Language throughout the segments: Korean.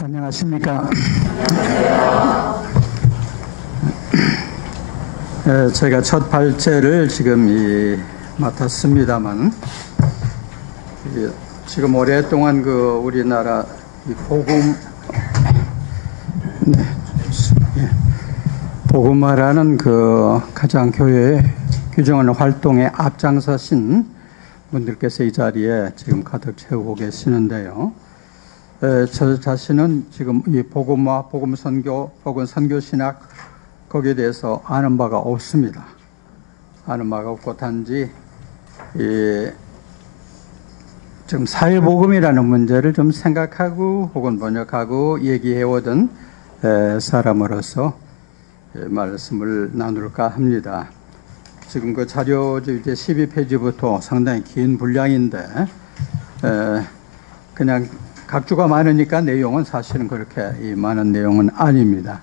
안녕하십니까. 제가 첫 발제를 지금 맡았습니다만, 지금 오랫동안 우리나라 복음화라는 가장 교회에 규정하는 활동에 앞장서신 분들께서 이 자리에 지금 가득 채우고 계시는데요. 저 자신은 지금 이 복음화, 복음선교, 혹은 선교신학 거기에 대해서 아는 바가 없습니다. 아는 바가 없고 단지 지금 사회복음이라는 문제를 좀 생각하고 혹은 번역하고 얘기해오던 사람으로서 말씀을 나눌까 합니다. 지금 그 자료 이제 12페이지부터 상당히 긴 분량인데 그냥 각주가 많으니까 내용은 사실은 그렇게 많은 내용은 아닙니다.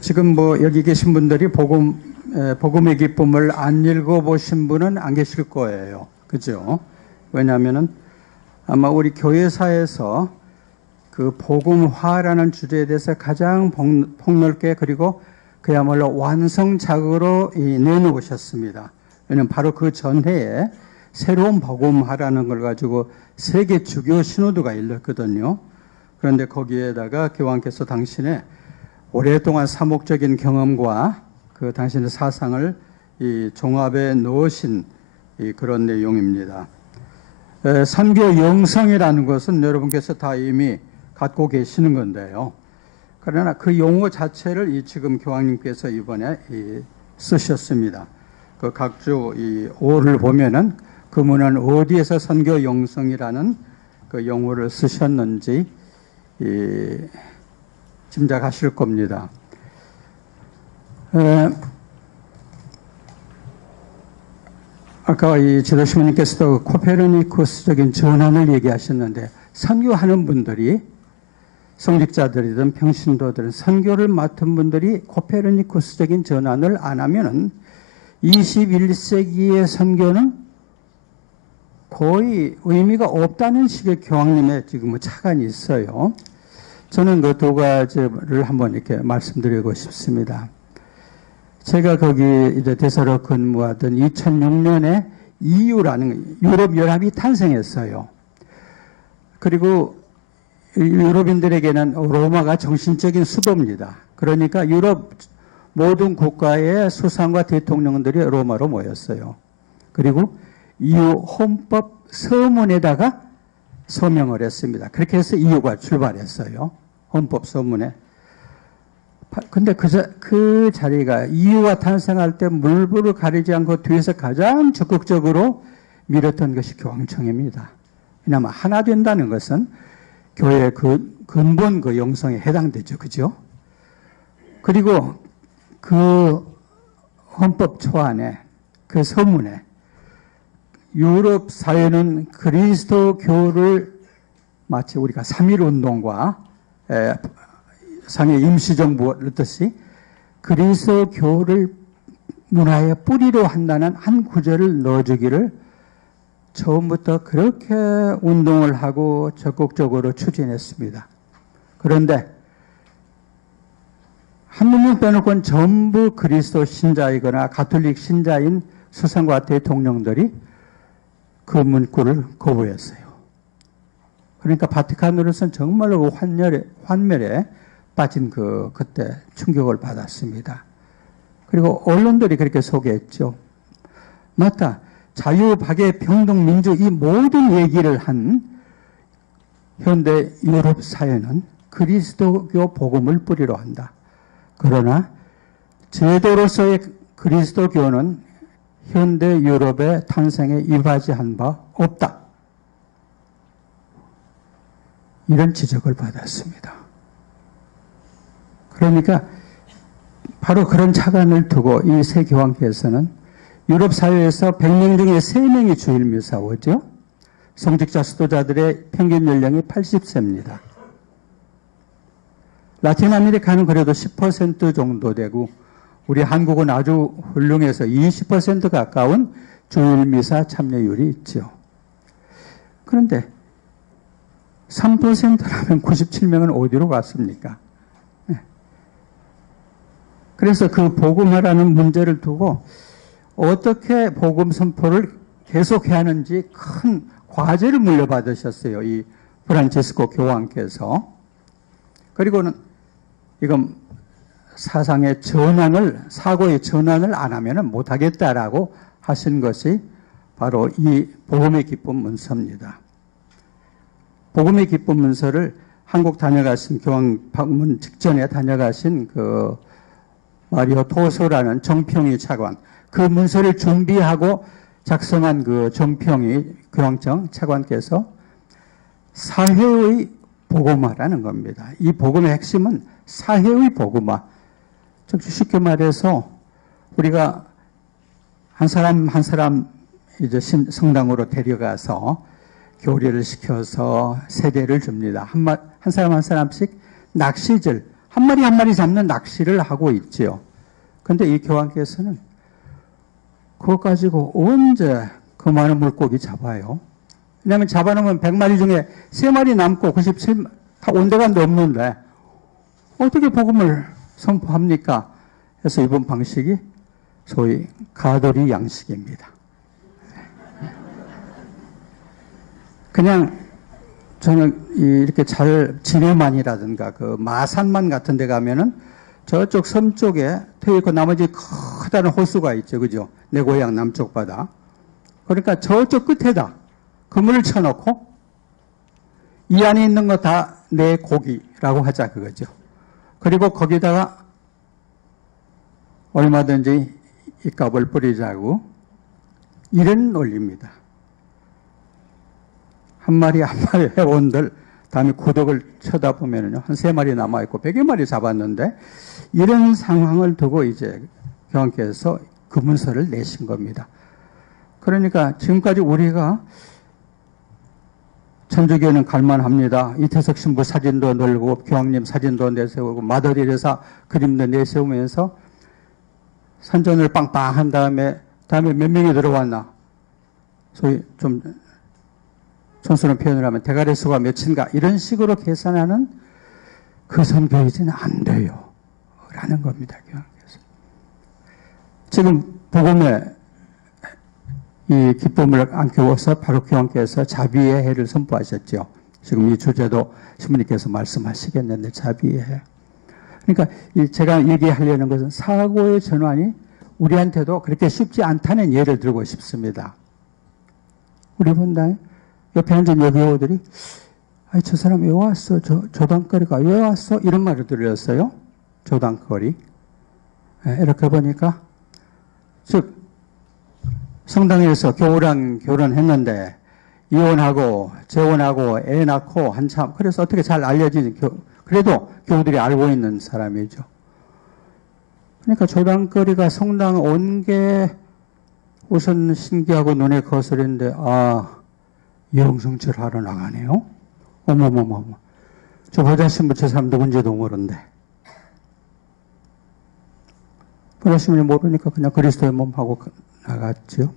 지금 여기 계신 분들이 복음의 기쁨을 안 읽어보신 분은 안 계실 거예요. 그죠? 왜냐하면은 아마 우리 교회사에서 그 복음화라는 주제에 대해서 가장 폭넓게 그리고 그야말로 완성작으로 내놓으셨습니다. 왜냐하면 바로 그 전해에 새로운 복음화라는 걸 가지고 세계 주교 신호도가 일렀거든요. 그런데 거기에다가 교황께서 당신의 오랫동안 사목적인 경험과 그 당신의 사상을 종합에 넣으신 그런 내용입니다. 선교 영성이라는 것은 여러분께서 다 이미 갖고 계시는 건데요. 그러나 그 용어 자체를 지금 교황님께서 이번에 쓰셨습니다. 그 각주 5를 보면은 그분은 어디에서 선교 영성이라는 그 용어를 쓰셨는지 짐작하실 겁니다. 아까 지도시모님께서도 코페르니쿠스적인 전환을 얘기하셨는데, 선교하는 분들이 성직자들이든 평신도들은 선교를 맡은 분들이 코페르니쿠스적인 전환을 안 하면은 21세기의 선교는 거의 의미가 없다는 식의 교황님의 지금 차관이 있어요. 저는 그 두 가지를 한번 이렇게 말씀드리고 싶습니다. 제가 거기 이제 대사로 근무하던 2006년에 EU라는 유럽연합이 탄생했어요. 그리고 유럽인들에게는 로마가 정신적인 수도입니다. 그러니까 유럽 모든 국가의 수상과 대통령들이 로마로 모였어요. 그리고 EU 헌법 서문에다가 서명을 했습니다. 그렇게 해서 EU가 출발했어요. 헌법 서문에. 근데 그 자리가 EU가 탄생할 때 물불을 가리지 않고 뒤에서 가장 적극적으로 밀었던 것이 교황청입니다. 왜냐하면 하나 된다는 것은 교회의 근본 영성에 해당되죠. 그죠? 그리고 그 헌법 초안에, 그 서문에 유럽 사회는 그리스도교를 마치 우리가 3.1운동과 상해 임시정부를 뜻이 그리스도교를 문화의 뿌리로 한다는 한 구절을 넣어주기를 처음부터 그렇게 운동을 하고 적극적으로 추진했습니다. 그런데 한 놈만 빼놓고는 전부 그리스도 신자이거나 가톨릭 신자인 수상과 대통령들이 그 문구를 거부했어요. 그러니까 바티칸으로서는 정말로 환멸에 빠진 그때 충격을 받았습니다. 그리고 언론들이 그렇게 소개했죠. 맞다. 자유, 박애, 평등, 민주 이 모든 얘기를 한 현대 유럽 사회는 그리스도교 복음을 뿌리로 한다. 그러나 제도로서의 그리스도교는 현대 유럽의 탄생에 이바지한 바 없다. 이런 지적을 받았습니다. 그러니까 바로 그런 차관을 두고 이 새 교황께서는 유럽 사회에서 100명 중에 3명이 주일미사오죠. 성직자 수도자들의 평균 연령이 80세입니다. 라틴 아메리카는 그래도 10% 정도 되고 우리 한국은 아주 훌륭해서 20% 가까운 주일미사 참여율이 있죠. 그런데 3%라면 97명은 어디로 갔습니까? 그래서 그 복음화라는 문제를 두고 어떻게 복음 선포를 계속해야 하는지 큰 과제를 물려받으셨어요. 이 프란치스코 교황께서. 그리고는 이건 사상의 전환을, 사고의 전환을 안 하면 못하겠다라고 하신 것이 바로 이 복음의 기쁨 문서입니다. 복음의 기쁨 문서를 한국 다녀가신 교황 방문 직전에 다녀가신 그 마리오 토소라는 정평이 차관, 그 문서를 준비하고 작성한 그 정평이 교황청 차관께서 사회의 복음화라는 겁니다. 이 복음의 핵심은 사회의 복음화. 즉 쉽게 말해서 우리가 한 사람 한 사람 이제 성당으로 데려가서 교리를 시켜서 세례를 줍니다. 한 사람 한 사람씩 낚시질, 한 마리 한 마리 잡는 낚시를 하고 있지요. 그런데 이 교황께서는 그거 가지고 언제 그 많은 물고기 잡아요? 왜냐하면 잡아놓으면 100마리 중에 3마리 남고 97, 다 온데간데 없는데 어떻게 복음을 선포합니까? 그래서 이번 방식이 소위 가돌이 양식입니다. 그냥 저는 이렇게 잘 진해만이라든가 그 마산만 같은 데 가면은 저쪽 섬 쪽에 터 있고 나머지 커다란 호수가 있죠. 그죠? 내 고향 남쪽 바다. 그러니까 저쪽 끝에다 그물을 쳐놓고 이 안에 있는 거 다 내 고기라고 하자 그거죠. 그리고 거기다가 얼마든지 이 값을 뿌리자고 이런 논리입니다. 한 마리 한 마리 회원들 다음에 구덕을 쳐다보면요 한 3마리 남아있고 100여 마리 잡았는데 이런 상황을 두고 이제 교황께서 그 문서를 내신 겁니다. 그러니까 지금까지 우리가 천주교는 갈만합니다. 이태석 신부 사진도 늘고 교황님 사진도 내세우고 마더데레사 그림도 내세우면서 선전을 빵빵 한 다음에 몇 명이 들어왔나? 소위 좀 촌스러운 표현을 하면 대가리 수가 몇인가 이런 식으로 계산하는 그 선교이지는 안 돼요. 라는 겁니다. 교황께서. 지금 복음의 이 기쁨을 안겨서 바로 교황께서 자비의 해를 선포하셨죠. 지금 이 주제도 신부님께서 말씀하시겠는데 자비의 해. 그러니까 제가 얘기하려는 것은 사고의 전환이 우리한테도 그렇게 쉽지 않다는 예를 들고 싶습니다. 우리 본다 옆에 앉은 여교우들이 아니 저 사람 왜 왔어? 조당거리가 왜 왔어? 이런 말을 들렸어요. 조당거리. 이렇게 보니까 즉 성당에서 교우랑 결혼했는데 이혼하고 재혼하고 애 낳고 한참 그래서 어떻게 잘 알려진 그래도 교우들이 알고 있는 사람이죠. 그러니까 조당거리가 성당 온 게 우선 신기하고 눈에 거슬리는데 영성철 하러 나가네요. 어머머머머. 저 보자신부 저 사람 누군지도 모르는데. 보자신부를 모르니까 그냥 그리스도의 몸하고 나갔죠.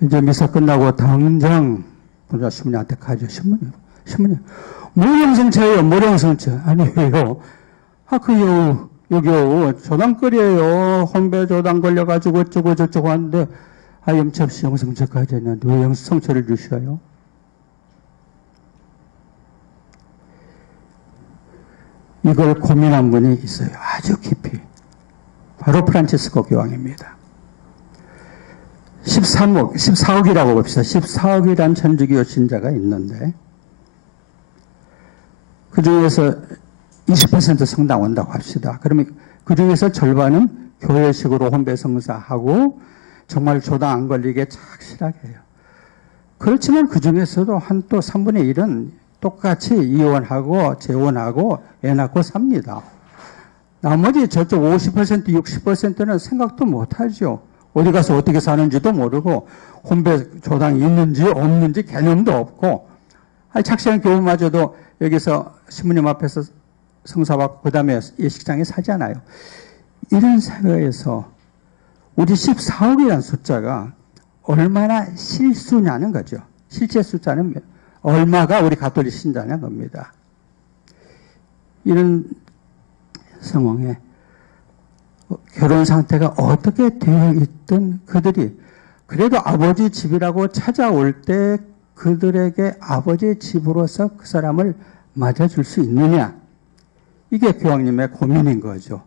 이제 미사 끝나고 당장 보자신부한테 가죠. 신부님. 모령성처예요. 모령성처. 아니에요. 그 여기요. 조당거리예요. 혼배 조당 걸려가지고 어쩌고 저쩌고 하는데 염치없이 영성처까지 했는데 왜 영성처를 주셔요? 이걸 고민한 분이 있어요. 아주 깊이. 바로 프란치스코 교황입니다. 14억이라고 봅시다. 14억이란 천주교 신자가 있는데 그 중에서 20% 성당 온다고 합시다. 그러면 그 중에서 절반은 교회식으로 혼배성사하고 정말 조당 안 걸리게 착실하게 해요. 그렇지만 그 중에서도 한 또 3분의 1은 똑같이 이혼하고 재혼하고 애 낳고 삽니다. 나머지 저쪽 50%, 60%는 생각도 못하죠. 어디 가서 어떻게 사는지도 모르고 혼배 조당이 있는지 없는지 개념도 없고 착실한 교우마저도 여기서 신부님 앞에서 성사받고 그 다음에 예식장에 사잖아요. 이런 사회에서 우리 14억이라는 숫자가 얼마나 실수냐는 거죠. 실제 숫자는 얼마가 우리 가톨릭 신자냐 겁니다. 이런 상황에 결혼 상태가 어떻게 되어 있든 그들이 그래도 아버지 집이라고 찾아올 때 그들에게 아버지 집으로서 그 사람을 맞아줄 수 있느냐. 이게 교황님의 고민인 거죠.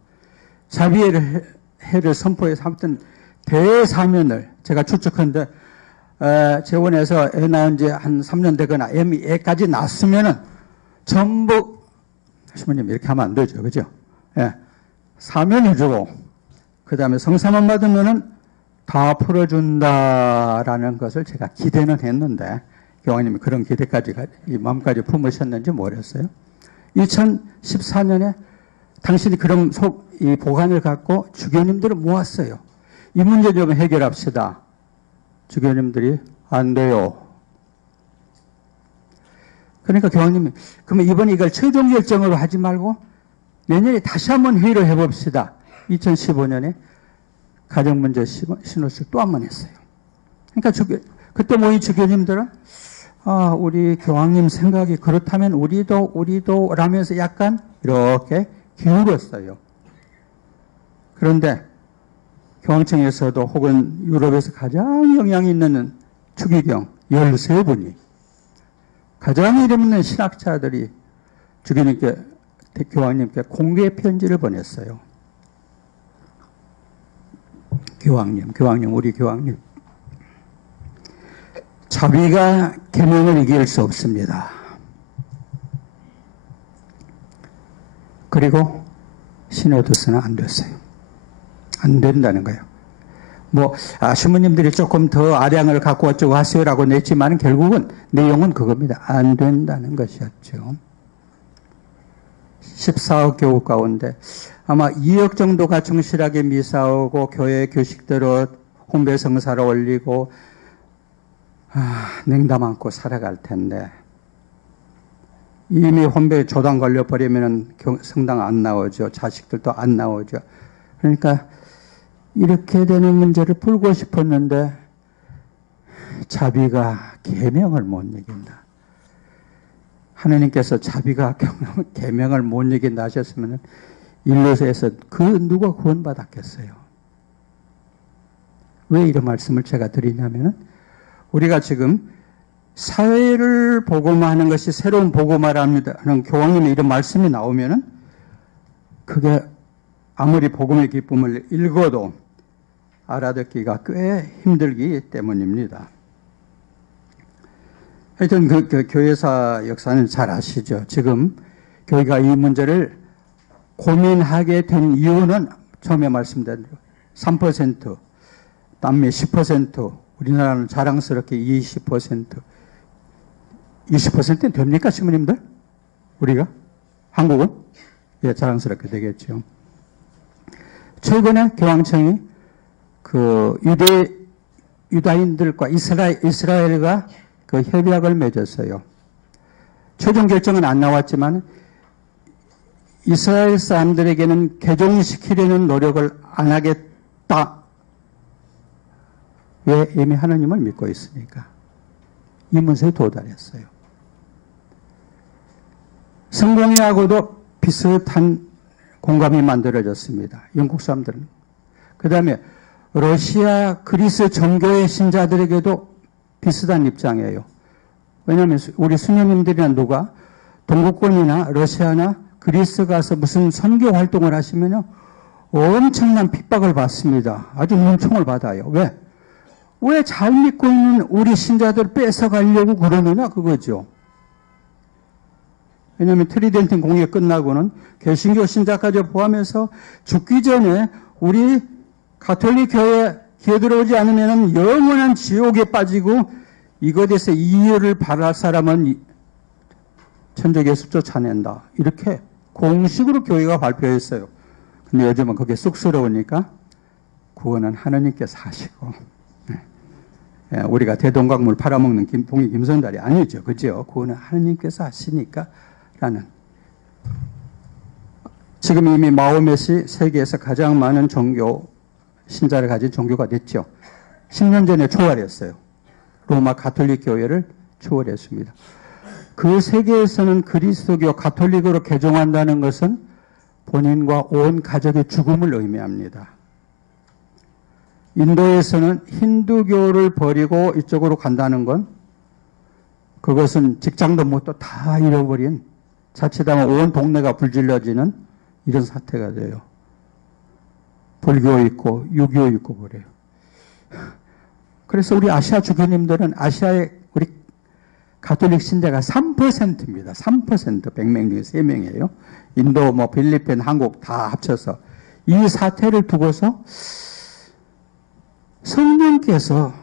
자비를 선포해서 아무튼 대사면을 제가 추측한데 재혼해서 애 낳은 지 한 3년 되거나 애까지 낳았으면은 전부 시모님 이렇게 하면 안 되죠. 그죠? 예. 사면해주고 그 다음에 성사만 받으면은 다 풀어준다라는 것을 제가 기대는 했는데 교황님이 그런 기대까지 이 마음까지 품으셨는지 모르겠어요. 2014년에 당신이 그런 이 보관을 갖고 주교님들을 모았어요. 이 문제 좀 해결합시다. 주교님들이 안 돼요. 그러니까 교황님이 그러면 이번에 이걸 최종 결정으로 하지 말고 내년에 다시 한번 회의를 해봅시다. 2015년에 가정문제 신호식 또 한 번 했어요. 그러니까 그때 모인 주교님들은 우리 교황님 생각이 그렇다면 우리도 라면서 약간 이렇게 기울었어요. 그런데 교황청에서도 혹은 유럽에서 가장 영향이 있는 추기경 13분이 가장 이름 있는 신학자들이 주교님께 교황님께 공개 편지를 보냈어요. 교황님, 우리 교황님. 자비가 계명을 이길 수 없습니다. 그리고 시노도스는 안 됐어요. 안 된다는 거예요. 신부님들이 조금 더 아량을 갖고 어쩌고 하세요라고 냈지만 결국은 내용은 그겁니다. 안 된다는 것이었죠. 14억 교우 가운데 아마 2억 정도가 충실하게 미사오고 교회 교식대로 혼배 성사를 올리고 냉담 안고 살아갈 텐데 이미 혼배 조당 걸려버리면 성당 안 나오죠. 자식들도 안 나오죠. 그러니까 이렇게 되는 문제를 풀고 싶었는데 자비가 계명을 못 이긴다. 하느님께서 자비가 계명을 못 이긴다 하셨으면 일로서에서 누가 구원받았겠어요. 왜 이런 말씀을 제가 드리냐면은 우리가 지금 사회를 복음화하는 것이 새로운 복음화랍니다 하는 교황님의 이런 말씀이 나오면은 그게 아무리 복음의 기쁨을 읽어도 알아듣기가 꽤 힘들기 때문입니다. 하여튼 그 교회사 역사는 잘 아시죠. 지금 교회가 이 문제를 고민하게 된 이유는 처음에 말씀드린 3%, 남미 10%, 우리나라는 자랑스럽게 20%. 20%는 됩니까, 시민님들? 우리가? 한국은? 예, 자랑스럽게 되겠죠. 최근에 교황청이 유다인들과 이스라엘과 그 협약을 맺었어요. 최종 결정은 안 나왔지만 이스라엘 사람들에게는 개종시키려는 노력을 안 하겠다. 왜? 이미 하나님을 믿고 있으니까. 이 문서에 도달했어요. 성공회하고도 비슷한 공감이 만들어졌습니다. 영국 사람들은. 그 다음에 러시아 그리스 정교회 신자들에게도 비슷한 입장이에요. 왜냐하면 우리 수녀님들이나 누가 동구권이나 러시아나 그리스 가서 무슨 선교 활동을 하시면요 엄청난 핍박을 받습니다. 아주 눈총을 받아요. 왜? 왜 잘 믿고 있는 우리 신자들 뺏어가려고 그러느냐 그거죠. 왜냐하면 트리덴틴 공회 끝나고는 개신교 신자까지 포함해서 죽기 전에 우리 가톨릭 교회에 기어들어오지 않으면 영원한 지옥에 빠지고 이것에서 이유를 바랄 사람은 천적에서 쫓아낸다. 이렇게 공식으로 교회가 발표했어요. 근데 요즘은 그게 쑥스러우니까 구원은 하느님께서 하시고 우리가 대동강물 팔아먹는 봉이 김선달이 아니죠. 그죠? 구원은 하느님께서 하시니까 라는. 지금 이미 마호멧이 세계에서 가장 많은 종교 신자를 가진 종교가 됐죠. 10년 전에 초월했어요. 로마 가톨릭 교회를 초월했습니다. 그 세계에서는 그리스도교 가톨릭으로 개종한다는 것은 본인과 온 가족의 죽음을 의미합니다. 인도에서는 힌두교를 버리고 이쪽으로 간다는 건 그것은 직장도 못 다 잃어버린, 자칫하면 온 동네가 불질러지는 이런 사태가 돼요. 불교 있고 유교 있고 그래요. 그래서 우리 아시아 주교님들은 아시아의 우리 가톨릭 신자가 3%입니다. 3%, 100명 중에 3명이에요. 인도, 필리핀, 한국 다 합쳐서. 이 사태를 두고서 성령께서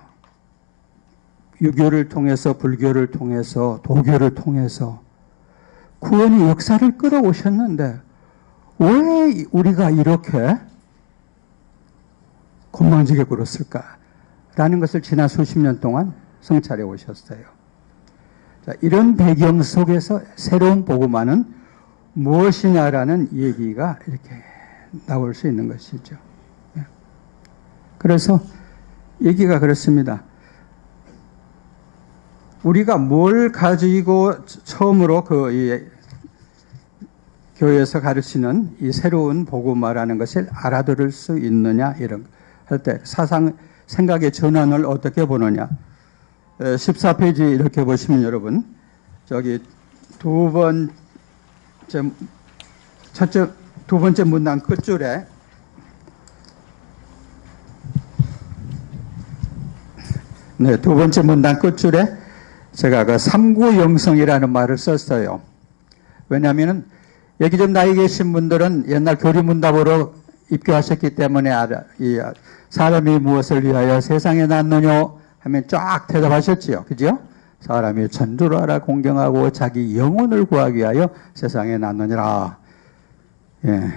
유교를 통해서, 불교를 통해서, 도교를 통해서 구원의 역사를 끌어오셨는데 왜 우리가 이렇게 건방지게 굴었을까라는 것을 지난 수십 년 동안 성찰해 오셨어요. 자, 이런 배경 속에서 새로운 복음화는 무엇이냐라는 얘기가 이렇게 나올 수 있는 것이죠. 그래서 얘기가 그렇습니다. 우리가 뭘 가지고 처음으로 교회에서 가르치는 이 새로운 복음화라는 것을 알아들을 수 있느냐, 이런 할 때 생각의 전환을 어떻게 보느냐. 14페이지 이렇게 보시면 여러분, 저기 두 번째 문단 끝줄에 두 번째 문단 끝줄에 제가 그 삼구영성이라는 말을 썼어요. 왜냐하면 여기 좀 나이 계신 분들은 옛날 교리문답으로 입교하셨기 때문에 사람이 무엇을 위하여 세상에 났느냐 하면 쫙 대답하셨지요. 그죠? 사람이 천주를 알아 공경하고 자기 영혼을 구하기 위하여 세상에 났느니라. 예.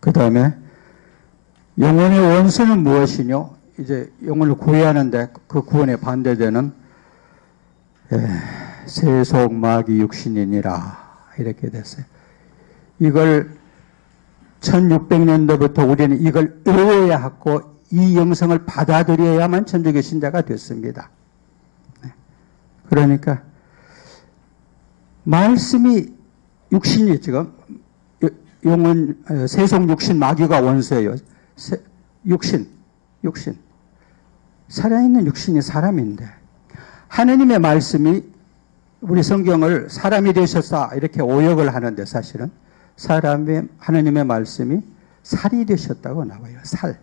그 다음에 영혼의 원수는 무엇이뇨? 이제 영혼을 구해야 하는데 그 구원에 반대되는 세속 마귀 육신이니라. 이렇게 됐어요. 이걸 1600년도부터 우리는 이걸 외워야 하고 이 영성을 받아들여야만 천주교 신자가 됐습니다. 그러니까 말씀이 육신이 지금 영혼 세속 육신 마귀가 원수예요. 육신 살아있는 육신이 사람인데 하느님의 말씀이 우리 성경을 사람이 되셨다 이렇게 오역을 하는데 사실은 하느님의 말씀이 살이 되셨다고 나와요. 살.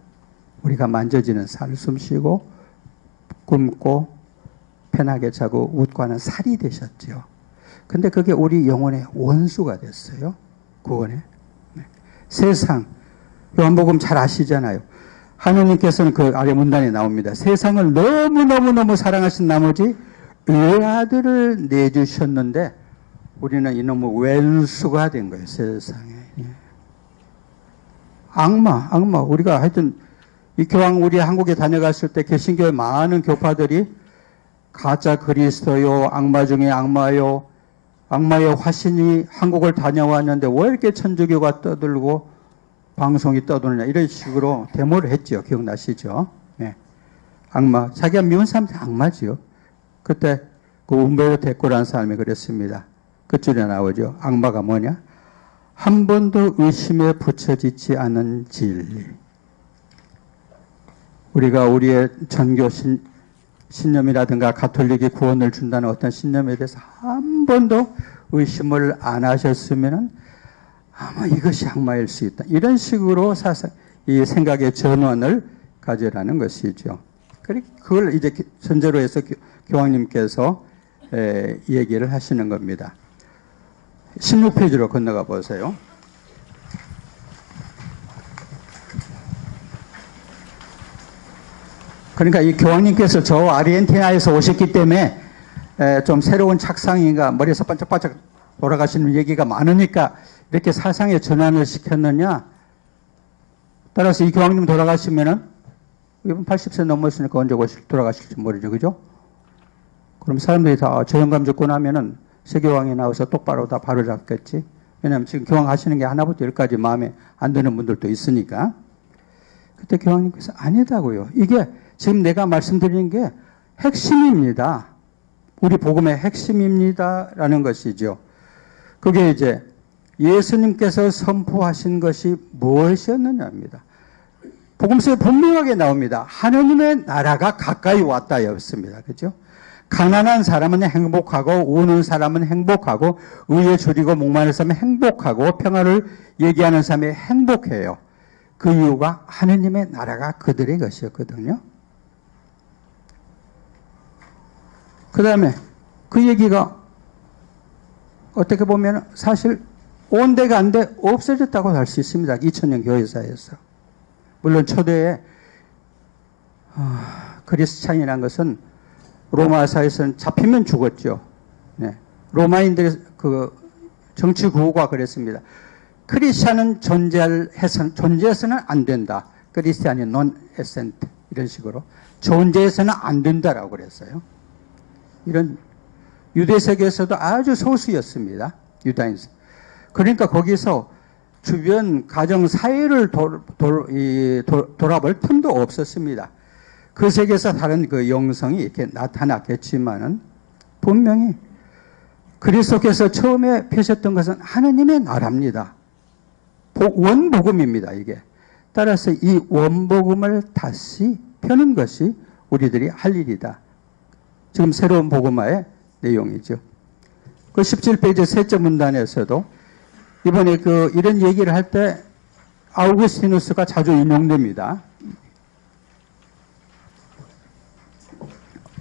우리가 만져지는 살, 숨쉬고 굶고 편하게 자고 웃고 하는 살이 되셨죠. 근데 그게 우리 영혼의 원수가 됐어요. 구원에. 세상. 요한복음 잘 아시잖아요. 하느님께서는 그 아래 문단에 나옵니다. 세상을 너무너무 사랑하신 나머지 외아들을 내주셨는데 우리는 이놈의 왼수가 된 거예요. 세상에. 악마. 우리가 하여튼 이 교황 우리 한국에 다녀갔을 때 개신교회 많은 교파들이 가짜 그리스도요, 악마 중에 악마요, 악마의 화신이 한국을 다녀왔는데 왜 이렇게 천주교가 떠들고 방송이 떠드느냐 이런 식으로 데모를 했죠. 기억나시죠? 네. 악마. 자기가 미운 사람한테 악마지요. 그때 그 umberto eco라는 사람이 그랬습니다. 끝줄에 나오죠. 악마가 뭐냐? 한 번도 의심에 붙여지지 않은 진리. 우리가 우리의 전교 신념이라든가 가톨릭이 구원을 준다는 어떤 신념에 대해서 한 번도 의심을 안 하셨으면 아마 이것이 악마일 수 있다. 이런 식으로 이 생각의 전환을 가져라는 것이죠. 그걸 이제 전제로 해서 교황님께서 얘기를 하시는 겁니다. 16페이지로 건너가 보세요. 그러니까 이 교황님께서 저 아르헨티나에서 오셨기 때문에 좀 새로운 착상인가 머리에서 반짝반짝 돌아가시는 얘기가 많으니까 이렇게 사상의 전환을 시켰느냐. 따라서 이 교황님 돌아가시면은 이분 80세 넘었으니까 언제 돌아가실지 모르죠. 그죠? 그럼 사람들이 다 저 영감 죽고 나면은 새 교황이 나와서 똑바로 다 바로 잡겠지. 왜냐하면 지금 교황 하시는 게 하나부터 열까지 마음에 안 드는 분들도 있으니까. 그때 교황님께서 아니다고요. 이게 지금 내가 말씀드리는 게 핵심입니다. 우리 복음의 핵심입니다라는 것이죠. 그게 이제 예수님께서 선포하신 것이 무엇이었느냐입니다. 복음서에 분명하게 나옵니다. 하느님의 나라가 가까이 왔다였습니다. 그죠? 가난한 사람은 행복하고 우는 사람은 행복하고 의에 줄이고 목마른 사람은 행복하고 평화를 얘기하는 사람이 행복해요. 그 이유가 하느님의 나라가 그들의 것이었거든요. 그 다음에 그 얘기가 어떻게 보면 사실 온데가 안 돼 없어졌다고 할 수 있습니다. 2000년 교회사에서. 물론 초대에 크리스찬이라는 것은 로마사에서는 잡히면 죽었죠. 네. 로마인들의 그 정치 구호가 그랬습니다. 크리스찬은 존재해서는 안 된다. 크리스찬이 non essent 이런 식으로 존재해서는 안 된다라고 그랬어요. 이런 유대 세계에서도 아주 소수였습니다. 유다인들. 그러니까 거기서 주변 가정 사회를 돌아볼 틈도 없었습니다. 그 세계에서 다른 그 영성이 이렇게 나타났겠지만은 분명히 그리스도께서 처음에 펴셨던 것은 하느님의 나라입니다. 원복음입니다, 이게. 따라서 이 원복음을 다시 펴는 것이 우리들이 할 일이다. 지금 새로운 복음화의 내용이죠. 그 17페이지 셋째 문단에서도 이번에 이런 얘기를 할 때 아우구스티누스가 자주 인용됩니다.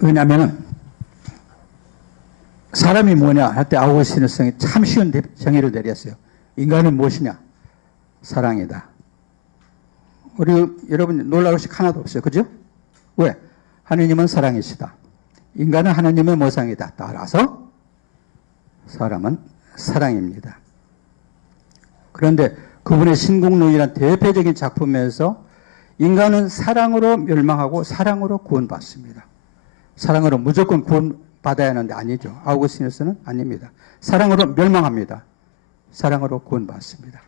왜냐하면 사람이 뭐냐 할 때 아우구스티누스가 참 쉬운 정의를 내렸어요. 인간은 무엇이냐? 사랑이다. 우리 여러분 놀라울 것이 하나도 없어요. 그죠? 왜? 하느님은 사랑이시다. 인간은 하나님의 모상이다. 따라서 사람은 사랑입니다. 그런데 그분의 신국론이라는 대표적인 작품에서 인간은 사랑으로 멸망하고 사랑으로 구원받습니다. 사랑으로 무조건 구원받아야 하는데 아니죠. 아우구스티누스는 아닙니다. 사랑으로 멸망합니다. 사랑으로 구원받습니다.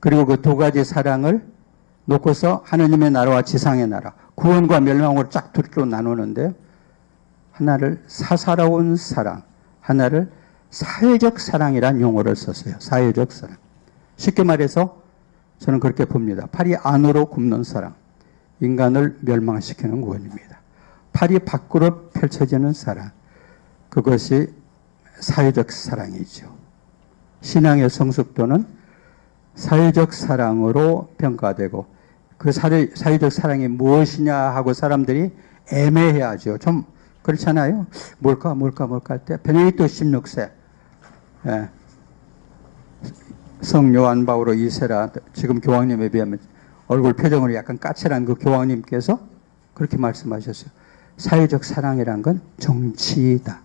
그리고 그 두 가지 사랑을 놓고서 하느님의 나라와 지상의 나라, 구원과 멸망으로 쫙 둘로 나누는데 하나를 사사로운 사랑, 하나를 사회적 사랑이란 용어를 썼어요. 사회적 사랑. 쉽게 말해서 저는 그렇게 봅니다. 팔이 안으로 굽는 사랑, 인간을 멸망시키는 구원입니다. 팔이 밖으로 펼쳐지는 사랑, 그것이 사회적 사랑이죠. 신앙의 성숙도는 사회적 사랑으로 평가되고 그 사회적 사랑이 무엇이냐 하고 사람들이 애매해하죠. 좀 그렇잖아요. 뭘까 할 때 베네딕토 16세 성 요한 바오로 2세라 지금 교황님에 비하면 얼굴 표정으로 약간 까칠한 그 교황님께서 그렇게 말씀하셨어요. 사회적 사랑이란 건 정치이다.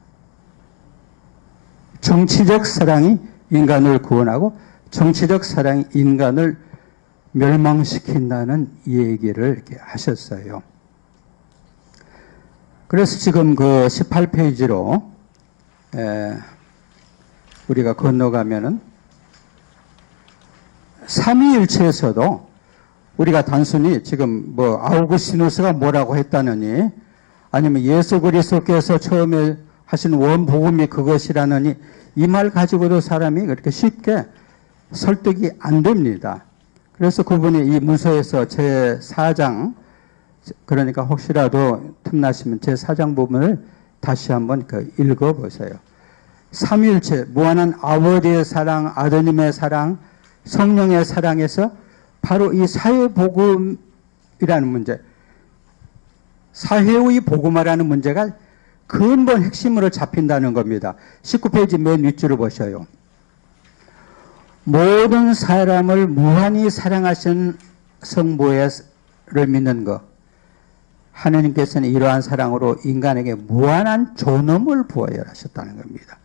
정치적 사랑이 인간을 구원하고 정치적 사랑이 인간을 멸망시킨다는 얘기를 이렇게 하셨어요. 그래서 지금 그 18페이지로 우리가 건너가면은 삼위일체에서도 우리가 단순히 지금 뭐 아우구스티누스가 뭐라고 했다느니 아니면 예수 그리스도께서 처음에 하신 원복음이 그것이라느니 이 말 가지고도 사람이 그렇게 쉽게 설득이 안 됩니다. 그래서 그분이 이 문서에서 제4장 그러니까 혹시라도 틈나시면 제4장 부분을 다시 한번 읽어보세요. 삼위일체 무한한 아버지의 사랑, 아드님의 사랑, 성령의 사랑에서 바로 이 사회복음이라는 문제, 사회의 복음화라는 문제가 근본 핵심으로 잡힌다는 겁니다. 19페이지 맨 윗줄을 보셔요. 모든 사람을 무한히 사랑하신 성부를 믿는 것. 하느님께서는 이러한 사랑으로 인간에게 무한한 존엄을 부여하셨다는 겁니다.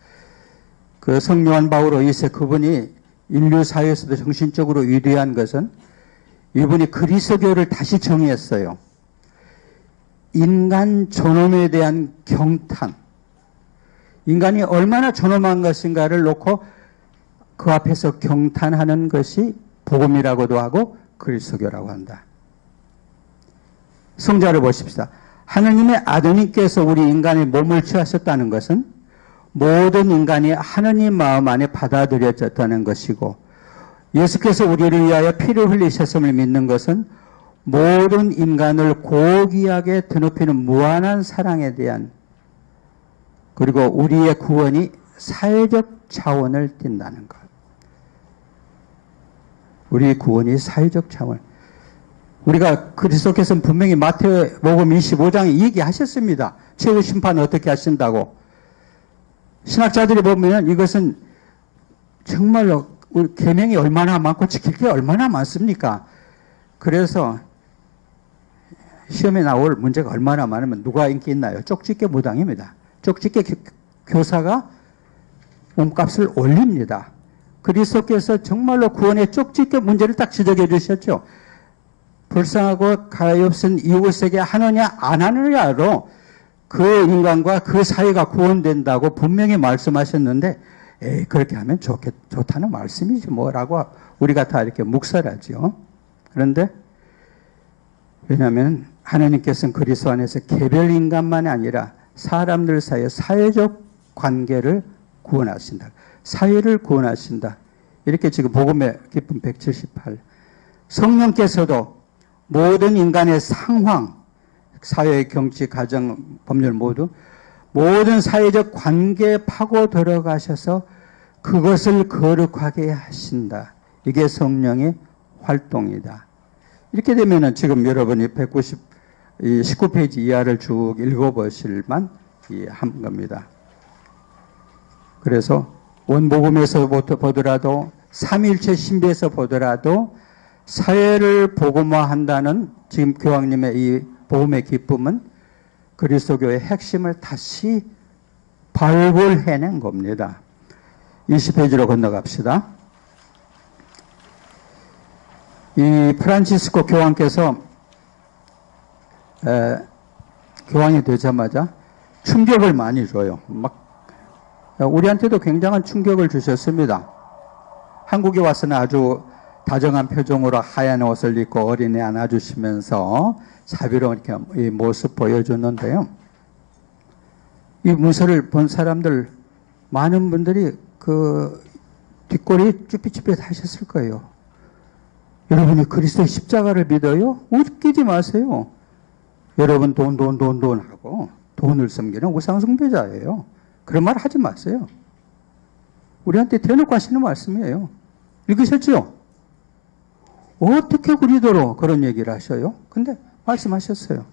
그 성요한 바오로 2세 그분이 인류 사회에서도 정신적으로 위대한 것은 이분이 그리스도교를 다시 정의했어요. 인간 존엄에 대한 경탄, 인간이 얼마나 존엄한 것인가를 놓고 그 앞에서 경탄하는 것이 복음이라고도 하고 그리스도교라고 한다. 성자를 보십시다. 하느님의 아드님께서 우리 인간의 몸을 취하셨다는 것은 모든 인간이 하느님 마음 안에 받아들여졌다는 것이고, 예수께서 우리를 위하여 피를 흘리셨음을 믿는 것은 모든 인간을 고귀하게 드높이는 무한한 사랑에 대한, 그리고 우리의 구원이 사회적 차원을 띈다는 것. 우리의 구원이 사회적 차원. 우리가 그리스도께서는 분명히 마태복음 25장에 얘기하셨습니다. 최후 심판을 어떻게 하신다고. 신학자들이 보면 이것은 정말로 우리 계명이 얼마나 많고 지킬 게 얼마나 많습니까? 그래서 시험에 나올 문제가 얼마나 많으면 누가 인기 있나요? 쪽집게 무당입니다. 쪽집게 교사가 몸값을 올립니다. 그리스도께서 정말로 구원의 쪽집게 문제를 딱 지적해 주셨죠. 불쌍하고 가엾은 이웃에게 하느냐 안 하느냐로 그 인간과 그 사회가 구원된다고 분명히 말씀하셨는데, 에이, 그렇게 하면 좋다는 말씀이지 뭐라고 우리가 다 이렇게 묵살하죠. 그런데 왜냐하면 하나님께서는 그리스도 안에서 개별 인간만이 아니라 사람들 사이의 사회적 관계를 구원하신다. 사회를 구원하신다. 이렇게 지금 복음의 기쁨 178. 성령께서도 모든 인간의 상황, 사회, 경치, 가정, 법률 모두 모든 사회적 관계에 파고 들어가셔서 그것을 거룩하게 하신다. 이게 성령의 활동이다. 이렇게 되면은 지금 여러분이 19페이지 이하를 쭉 읽어보실만 한 겁니다. 그래서 원복음에서 보더라도 삼위일체 신비에서 보더라도 사회를 복음화한다는 지금 교황님의 이 복음의 기쁨은 그리스도교의 핵심을 다시 발굴해낸 겁니다. 20페이지로 건너갑시다. 이 프란치스코 교황께서 교황이 되자마자 충격을 많이 줘요. 우리한테도 굉장한 충격을 주셨습니다. 한국에 와서는 아주 다정한 표정으로 하얀 옷을 입고 어린애 안아주시면서 자비로운 이렇게 이 모습 보여줬는데요. 이 문서를 본 사람들, 많은 분들이 그 뒷골이 쭈삣쭈삣 하셨을 거예요. 여러분이 그리스도의 십자가를 믿어요? 웃기지 마세요. 여러분 돈 하고 돈을 섬기는 우상숭배자예요. 그런 말 하지 마세요. 우리한테 대놓고 하시는 말씀이에요. 읽으셨죠? 어떻게 그리도록 그런 얘기를 하셔요? 근데 말씀하셨어요.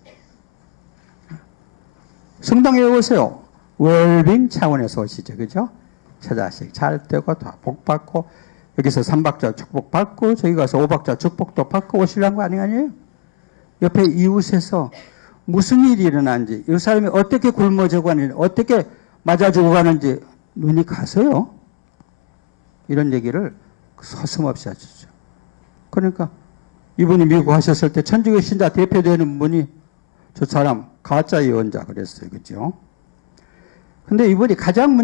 성당에 오세요. 웰빙 차원에서 오시죠. 그죠? 처자식 잘 되고 다 복받고 여기서 3박자 축복받고 저기 가서 5박자 축복도 받고 오시라는 거 아니에요? 옆에 이웃에서 무슨 일이 일어나는지, 이 사람이 어떻게 굶어 죽어가는지, 어떻게 맞아 죽어가는지 눈이 가서요. 이런 얘기를 서슴없이 하시죠. 그러니까 이분이 미국 하셨을 때 천주교 신자 대표되는 분이 저 사람 가짜 예언자 그랬어요. 그죠? 근데 이분이 가장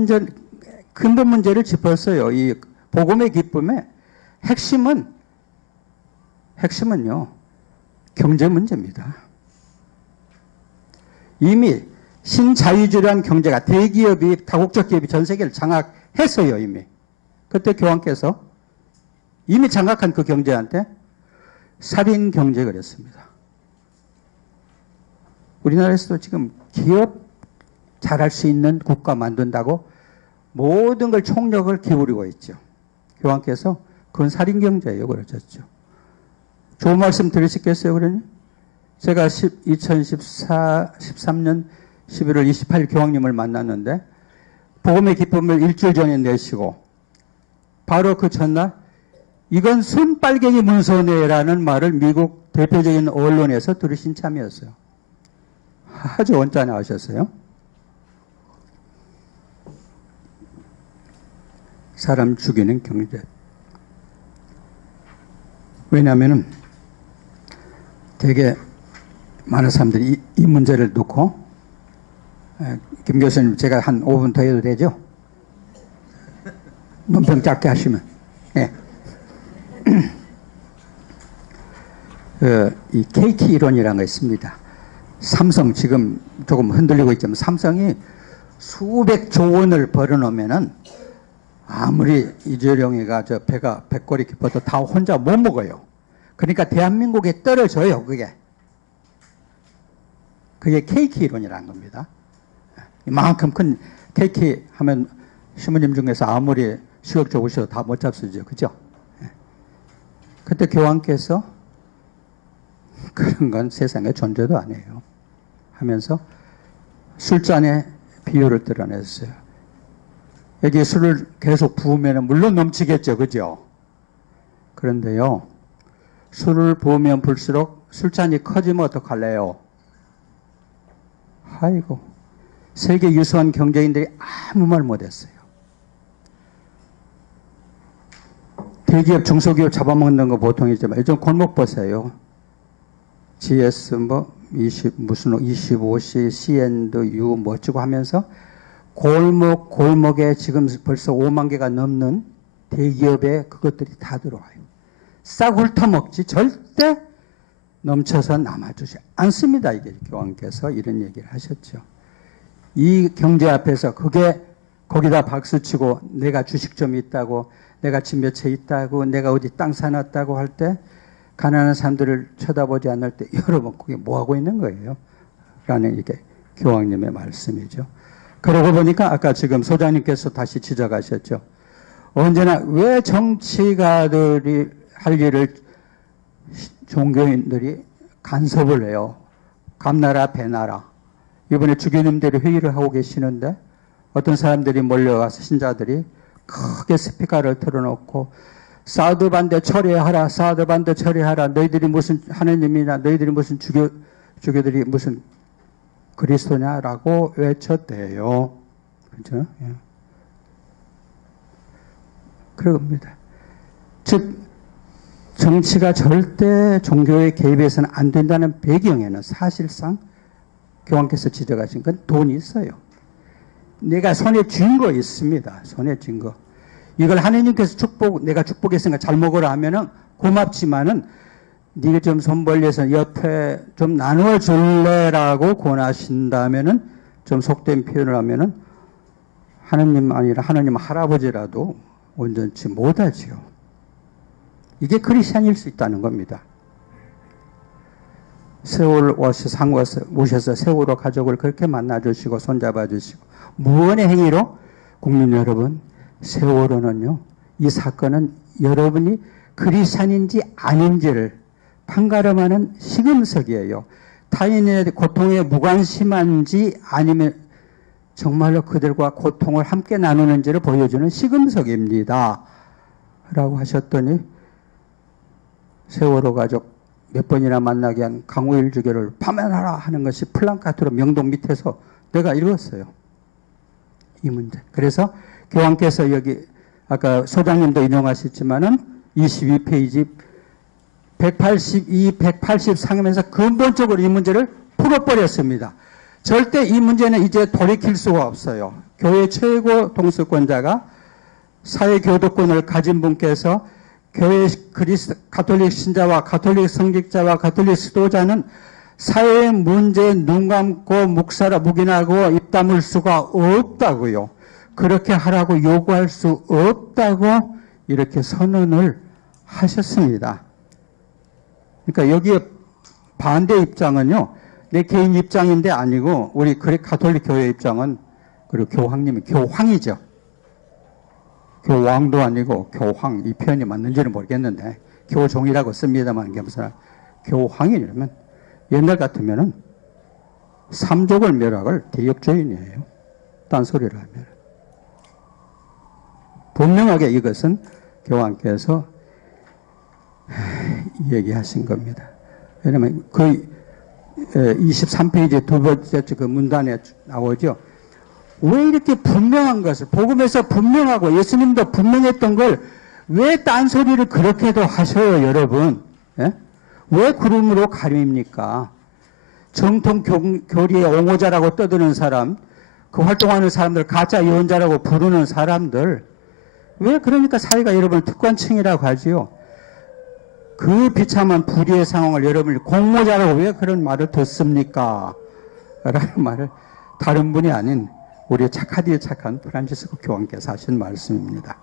근본 문제를 짚었어요. 이 복음의 기쁨의 핵심은요, 경제 문제입니다. 이미 신자유주의한 경제가 대기업이, 다국적 기업이 전 세계를 장악했어요, 이미. 그때 교황께서 이미 장악한 그 경제한테 살인 경제 그랬습니다. 우리나라에서도 지금 기업 잘할 수 있는 국가 만든다고 모든 걸 총력을 기울이고 있죠. 교황께서 그건 살인 경제예요, 그러셨죠. 좋은 말씀 들으시겠어요, 그러니? 제가 2013년 11월 28일 교황님을 만났는데 복음의 기쁨을 일주일 전에 내시고 바로 그 전날 이건 손빨갱이 문서네라는 말을 미국 대표적인 언론에서 들으신 참이었어요. 아주 언짢아 하셨어요. 사람 죽이는 경제. 왜냐하면 되게 많은 사람들이 이 문제를 놓고, 김 교수님 제가 한 5분 더 해도 되죠? 논평 짧게 하시면. 네. 이 KT 이론이라는 거 있습니다. 삼성 지금 조금 흔들리고 있지만 삼성이 수백조 원을 벌어놓으면은 아무리 이재룡이가 저 배가 백골이 깊어도 다 혼자 못 먹어요. 그러니까 대한민국에 떨어져요, 그게. 그게 케이크 이론이라는 겁니다. 이만큼 큰 케이크 하면 신부님 중에서 아무리 수억 좋으셔도 다 못 잡수죠. 그죠? 그때 교황께서 그런 건 세상에 존재도 아니에요 하면서 술잔의 비유를 드러냈어요. 여기 술을 계속 부으면 물론 넘치겠죠. 그죠? 그런데요, 술을 부으면 불수록 술잔이 커지면 어떡할래요? 아이고, 세계 유수한 경제인들이 아무 말 못했어요. 대기업, 중소기업 잡아먹는 거 보통이지만 요즘 골목 보세요. GS 무슨 25C, C&D, U 뭐 어쩌고 하면서 골목에 지금 벌써 5만 개가 넘는 대기업에 그것들이 다 들어와요. 싹 훑어먹지 절대 넘쳐서 남아주지 않습니다. 이게 교황께서 이런 얘기를 하셨죠. 이 경제 앞에서 그게 거기다 박수치고 내가 주식 좀 있다고, 내가 집 몇 채 있다고, 내가 어디 땅 사놨다고 할 때 가난한 사람들을 쳐다보지 않을 때 여러분 그게 뭐하고 있는 거예요? 라는 이게 교황님의 말씀이죠. 그러고 보니까 아까 지금 소장님께서 다시 지적하셨죠. 언제나 왜 정치가들이 할 일을 종교인들이 간섭을 해요? 감나라 배나라. 이번에 주교님들이 회의를 하고 계시는데 어떤 사람들이 몰려와서 신자들이 크게 스피커를 틀어놓고 사드 반대 처리하라, 사드 반대 처리하라. 너희들이 무슨 하느님이냐, 너희들이 무슨 주교들이 무슨 그리스도냐라고 외쳤대요. 그죠? 예. 그럽니다. 즉 정치가 절대 종교의 개입해서는 안 된다는 배경에는 사실상 교황께서 지적하신 건 돈이 있어요. 내가 손에 쥔 거 있습니다. 손에 쥔 거. 이걸 하느님께서 내가 축복했으니까 잘 먹으라 하면은 고맙지만은 네가 좀 손 벌려서 옆에 좀 나눠줄래라고 권하신다면은 좀 속된 표현을 하면은 하느님 아니라 하느님 할아버지라도 온전치 못하지요. 이게 크리스찬일 수 있다는 겁니다. 세월 오셔서 세월호 가족을 그렇게 만나주시고 손잡아주시고 무언의 행위로 국민 여러분, 세월호는요, 이 사건은 여러분이 크리스찬인지 아닌지를 판가름하는 시금석이에요. 타인의 고통에 무관심한지 아니면 정말로 그들과 고통을 함께 나누는지를 보여주는 시금석입니다. 라고 하셨더니 세월호 가족 몇 번이나 만나게 한 강우일 주교를 파면하라 하는 것이 플랜카드로 명동 밑에서 내가 읽었어요. 이 문제. 그래서 교황께서 여기 아까 소장님도 인용하셨지만은 22페이지 182, 183에서 근본적으로 이 문제를 풀어버렸습니다. 절대 이 문제는 이제 돌이킬 수가 없어요. 교회 최고 동수권자가 사회교도권을 가진 분께서 교회 가톨릭 신자와 가톨릭 성직자와 가톨릭 지도자는 사회의 문제에 눈 감고 묵인하고 입 다물 수가 없다고요. 그렇게 하라고 요구할 수 없다고 이렇게 선언을 하셨습니다. 그러니까 여기에 반대 입장은요, 내 개인 입장인데 아니고 우리 가톨릭 교회 입장은, 그리고 교황님이 교황이죠. 교왕도 아니고 교황, 이 표현이 맞는지는 모르겠는데 교종이라고 씁니다만 겸손한 교황이라면 옛날 같으면은 삼족을 멸할 대역죄인이에요. 딴소리를 하면. 분명하게 이것은 교황께서 얘기하신 겁니다. 왜냐하면 그 23페이지 두 번째 그 문단에 나오죠. 왜 이렇게 분명한 것을, 복음에서 분명하고 예수님도 분명했던 걸 왜 딴소리를 그렇게도 하셔요, 여러분? 예? 왜 구름으로 가립니까? 정통 교리의 옹호자라고 떠드는 사람, 그 활동하는 사람들, 가짜 예언자라고 부르는 사람들, 왜 그러니까 사회가 여러분을 특권층이라고 하지요? 그 비참한 불의의 상황을 여러분이 공모자라고 왜 그런 말을 듣습니까? 라는 말을 다른 분이 아닌 우리 착하디 착한 프란치스코 교황께서 하신 말씀입니다.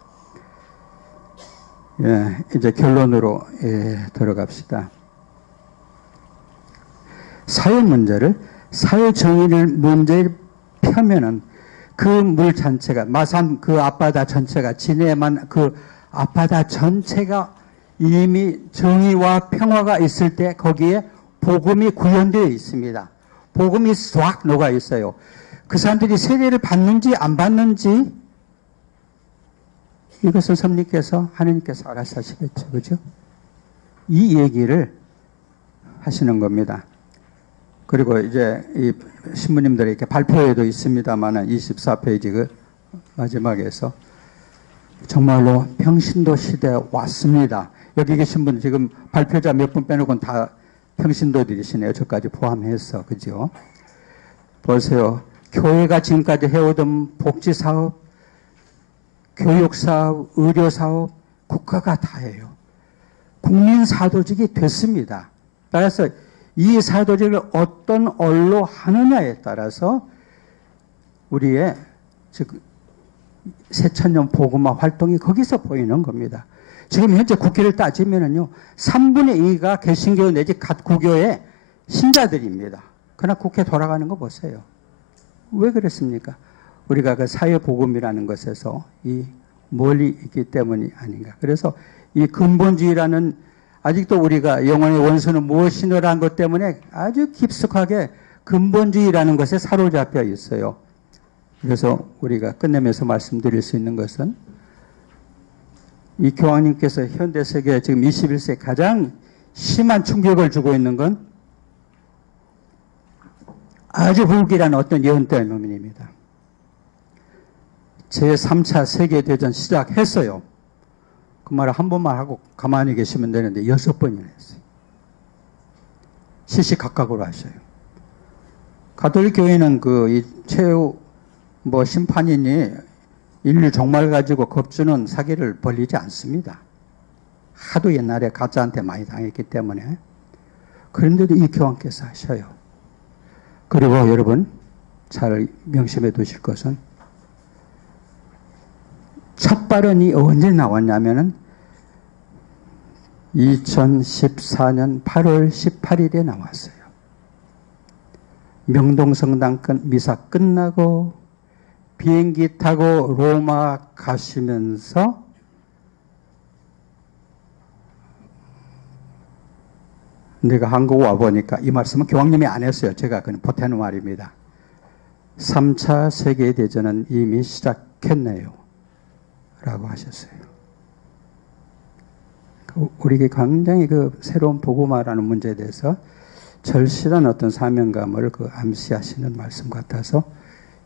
예, 이제 결론으로 들어갑시다. 사회 문제를, 사회 정의를 문제를 펴면은 그 물 전체가, 마산 그 앞바다 전체가, 진해만 그 앞바다 전체가 이미 정의와 평화가 있을 때 거기에 복음이 구현되어 있습니다. 복음이 싹 녹아 있어요. 그 사람들이 세례를 받는지 안 받는지 이것은 섭리께서, 하느님께서 알아서 하시겠죠. 그죠? 이 얘기를 하시는 겁니다. 그리고 이제 이 신부님들의 이렇게 발표에도 있습니다만은 24페이지 그 마지막에서 정말로 평신도 시대에 왔습니다. 여기 계신 분 지금 발표자 몇 분 빼놓고는 다 평신도들이시네요. 저까지 포함해서. 그죠? 보세요. 교회가 지금까지 해오던 복지사업, 교육사업, 의료사업, 국가가 다 해요. 국민사도직이 됐습니다. 따라서 이 사도직을 어떤 언로 하느냐에 따라서 우리의 즉 새천년 복음화 활동이 거기서 보이는 겁니다. 지금 현재 국회를 따지면은요, 3분의 2가 개신교 내지 갓구교의 신자들입니다. 그러나 국회 돌아가는 거 보세요. 왜 그랬습니까? 우리가 그 사회복음이라는 것에서 이 멀리 있기 때문이 아닌가. 그래서 이 근본주의라는, 아직도 우리가 영혼의 원수는 무엇이냐라는 것 때문에 아주 깊숙하게 근본주의라는 것에 사로잡혀 있어요. 그래서 우리가 끝내면서 말씀드릴 수 있는 것은 이 교황님께서 현대 세계에 지금 21세에 가장 심한 충격을 주고 있는 건 아주 불길한 어떤 예언 때문입니다. 제3차 세계대전 시작했어요. 그 말을 한 번만 하고 가만히 계시면 되는데 6번이나 했어요. 시시각각으로 하셔요. 가톨릭 교회는 이 최후 심판이니 인류 종말 가지고 겁주는 사기를 벌리지 않습니다. 하도 옛날에 가짜한테 많이 당했기 때문에. 그런데도 이 교황께서 하셔요. 그리고 여러분 잘 명심해 두실 것은 첫 발언이 언제 나왔냐면은 2014년 8월 18일에 나왔어요. 명동성당 미사 끝나고 비행기 타고 로마 가시면서 내가 한국 와보니까 이 말씀은 교황님이 안 했어요. 제가 그냥 보태는 말입니다. 3차 세계대전은 이미 시작했네요. 라고 하셨어요. 우리에게 굉장히 새로운 복음화라는 문제에 대해서 절실한 어떤 사명감을 암시하시는 말씀 같아서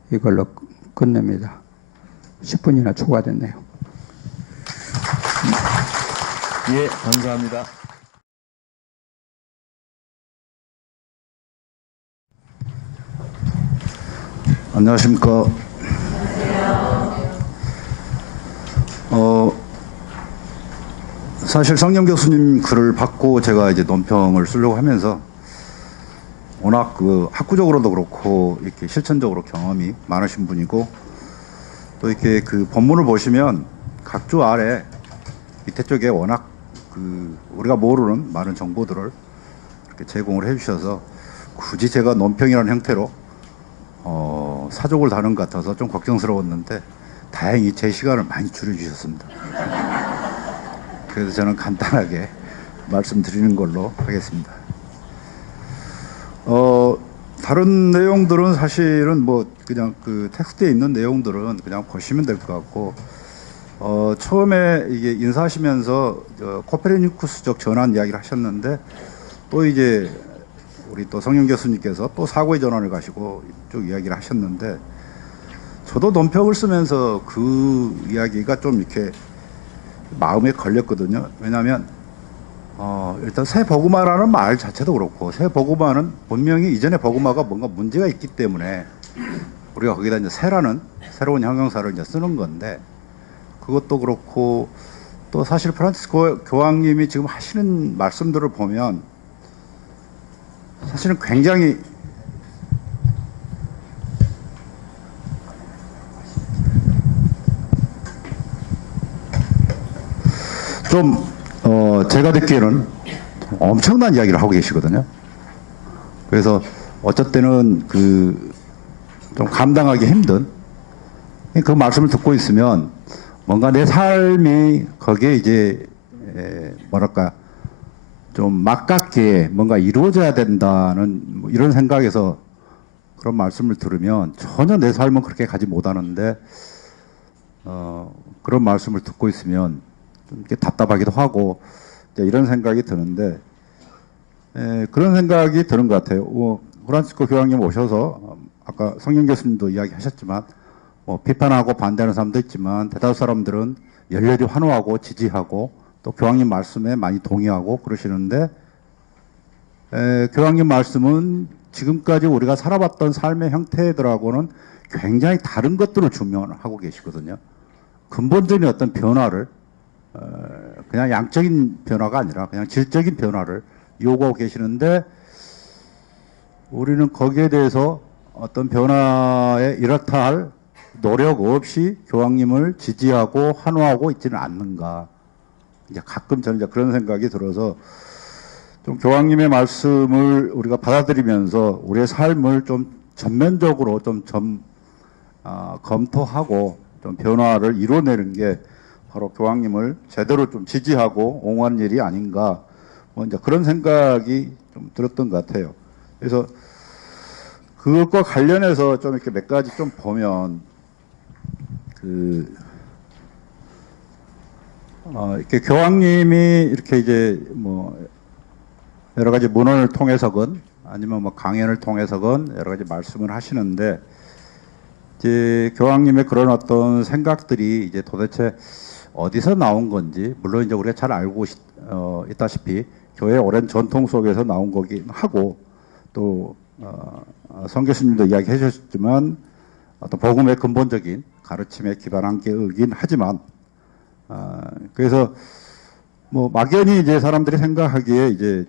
이걸로 끝냅니다. 10분이나 초과됐네요. 예, 감사합니다. 안녕하십니까. 사실 성령 교수님 글을 받고 제가 이제 논평을 쓰려고 하면서 워낙 학구적으로도 그렇고 이렇게 실천적으로 경험이 많으신 분이고 또 이렇게 본문을 보시면 각주 아래 밑에 쪽에 워낙 우리가 모르는 많은 정보들을 이렇게 제공을 해주셔서 굳이 제가 논평이라는 형태로 사족을 다는 것 같아서 좀 걱정스러웠는데 다행히 제 시간을 많이 줄여주셨습니다. 그래서 저는 간단하게 말씀드리는 걸로 하겠습니다. 다른 내용들은 사실은 그냥 텍스트에 있는 내용들은 그냥 보시면 될 것 같고, 처음에 이게 인사하시면서 코페르니쿠스적 전환 이야기를 하셨는데, 또 이제 우리 또 성령 교수님께서 또 사고의 전환을 가시고 쭉 이야기를 하셨는데, 저도 논평을 쓰면서 그 이야기가 좀 이렇게 마음에 걸렸거든요. 왜냐하면 일단 새 복음화라는 말 자체도 그렇고, 새 복음화는 분명히 이전의 복음화가 뭔가 문제가 있기 때문에 우리가 거기다 이제 새라는 새로운 형용사를 이제 쓰는 건데, 그것도 그렇고 또 사실 프란치스코 교황님이 지금 하시는 말씀들을 보면 사실은 굉장히 좀 제가 듣기에는 엄청난 이야기를 하고 계시거든요. 그래서 어쩔 때는 좀 감당하기 힘든 그 말씀을 듣고 있으면 뭔가 내 삶이 거기에 이제 뭐랄까 좀 막강하게 뭔가 이루어져야 된다는 뭐 이런 생각에서 그런 말씀을 들으면 전혀 내 삶은 그렇게 가지 못하는데 그런 말씀을 듣고 있으면 좀 이렇게 답답하기도 하고 이런 생각이 드는데 그런 생각이 드는 것 같아요. 프란치스코 교황님 오셔서 아까 성경 교수님도 이야기하셨지만 비판하고 반대하는 사람도 있지만 대다수 사람들은 열렬히 환호하고 지지하고 또 교황님 말씀에 많이 동의하고 그러시는데 교황님 말씀은 지금까지 우리가 살아봤던 삶의 형태들하고는 굉장히 다른 것들을 주면하고 계시거든요. 근본적인 어떤 변화를 그냥 양적인 변화가 아니라 그냥 질적인 변화를 요구하고 계시는데 우리는 거기에 대해서 어떤 변화에 이렇다 할 노력 없이 교황님을 지지하고 환호하고 있지는 않는가. 이제 가끔 저는 이제 그런 생각이 들어서 좀 교황님의 말씀을 우리가 받아들이면서 우리의 삶을 좀 전면적으로 좀 검토하고 좀 변화를 이뤄내는 게 바로 교황님을 제대로 좀 지지하고 옹호하는 일이 아닌가. 뭐 이제 그런 생각이 좀 들었던 것 같아요. 그래서 그것과 관련해서 좀 이렇게 몇 가지 좀 보면 이렇게 교황님이 이렇게 이제 뭐 여러 가지 문헌을 통해서건 아니면 뭐 강연을 통해서건 여러 가지 말씀을 하시는데 이제 교황님의 그런 어떤 생각들이 이제 도대체 어디서 나온 건지 물론 이제 우리가 잘 알고 있다시피 교회 오랜 전통 속에서 나온 거긴 하고 또 성 교수님도 이야기해 주셨지만 어떤 복음의 근본적인 가르침에 기반한 게이긴 하지만 그래서 뭐 막연히 이제 사람들이 생각하기에 이제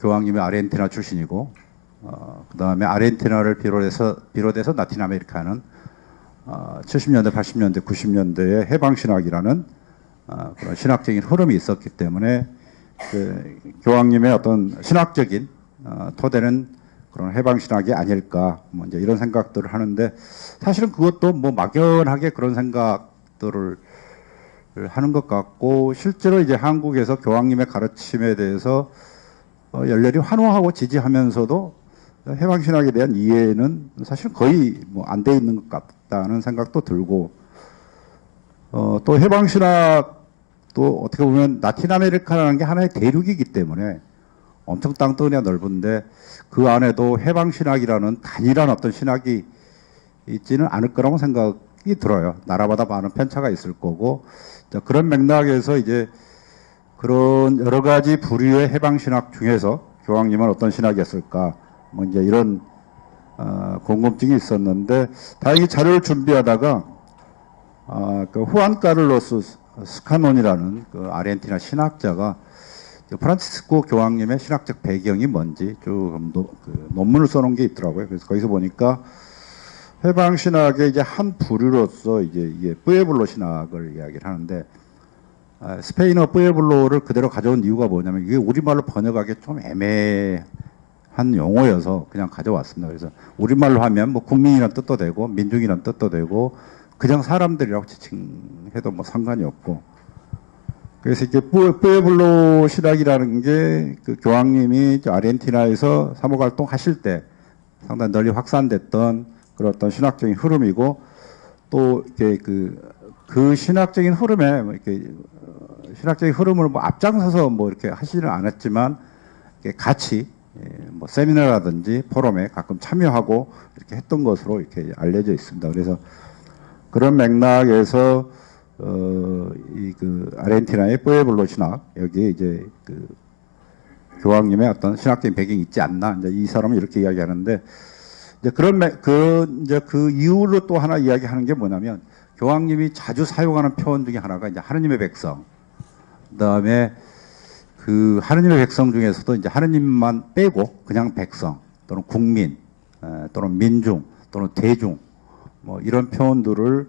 교황님이 아르헨티나 출신이고 그 다음에 아르헨티나를 비롯해서 라틴 아메리카는 70년대, 80년대, 90년대에 해방신학이라는 그런 신학적인 흐름이 있었기 때문에 교황님의 어떤 신학적인 토대는 그런 해방신학이 아닐까 뭐 이제 이런 생각들을 하는데 사실은 그것도 뭐 막연하게 그런 생각들을 하는 것 같고 실제로 이제 한국에서 교황님의 가르침에 대해서 열렬히 환호하고 지지하면서도 해방신학에 대한 이해는 사실 거의 뭐 안 돼 있는 것 같다는 생각도 들고 또 해방신학도 어떻게 보면 라틴 아메리카라는 게 하나의 대륙이기 때문에 엄청 땅덩이가 넓은데 그 안에도 해방신학이라는 단일한 어떤 신학이 있지는 않을 거라고 생각이 들어요. 나라마다 많은 편차가 있을 거고 그런 맥락에서 이제 그런 여러 가지 부류의 해방신학 중에서 교황님은 어떤 신학이었을까 뭐 이제 이런 궁금증이 있었는데 다행히 자료를 준비하다가 그 후안 카를로스 스카논이라는 그 아르헨티나 신학자가 프란치스코 교황님의 신학적 배경이 뭔지 쭉 논문을 써놓은 게 있더라고요. 그래서 거기서 보니까 해방신학의 이제 한 부류로서 이게 뿌에블로 신학을 이야기를 하는데 스페인어 뿌에블로를 그대로 가져온 이유가 뭐냐면 이게 우리말로 번역하기 좀 애매한 용어여서 그냥 가져왔습니다. 그래서 우리말로 하면 뭐 국민이란 뜻도 되고 민중이란 뜻도 되고 그냥 사람들이라고 지칭해도 뭐 상관이 없고 그래서 이게 뿌에블로 신학이라는 게 그 교황님이 아르헨티나에서 사목활동 하실 때 상당히 널리 확산됐던 그런 어떤 신학적인 흐름이고 또 이렇게 그 신학적인 흐름에 이렇게 신학적인 흐름을 뭐 앞장서서 뭐 이렇게 하지는 않았지만 이렇게 같이 뭐 세미나라든지 포럼에 가끔 참여하고 이렇게 했던 것으로 이렇게 알려져 있습니다. 그래서 그런 맥락에서 아르헨티나의 뿌에블로 신학 여기에 이제 교황님의 어떤 신학적인 배경이 있지 않나 이제 이 사람은 이렇게 이야기하는데 이제 그 이유로 또 하나 이야기하는 게 뭐냐면 교황님이 자주 사용하는 표현 중에 하나가 이제 하느님의 백성 그다음에 그 하느님의 백성 중에서도 이제 하느님만 빼고 그냥 백성 또는 국민 또는 민중 또는 대중 뭐 이런 표현들을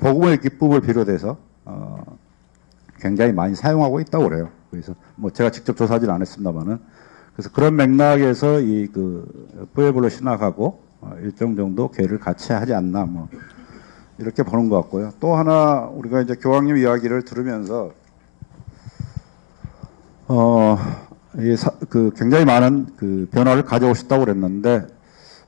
복음의 기쁨을 비롯해서 굉장히 많이 사용하고 있다고 그래요. 그래서 뭐 제가 직접 조사하지는 않았습니다만은 그래서 그런 맥락에서 이 그 푸에블로 신학하고 일정 정도 괴를 같이 하지 않나 뭐 이렇게 보는 것 같고요. 또 하나 우리가 이제 교황님 이야기를 들으면서 그 굉장히 많은 그 변화를 가져오셨다고 그랬는데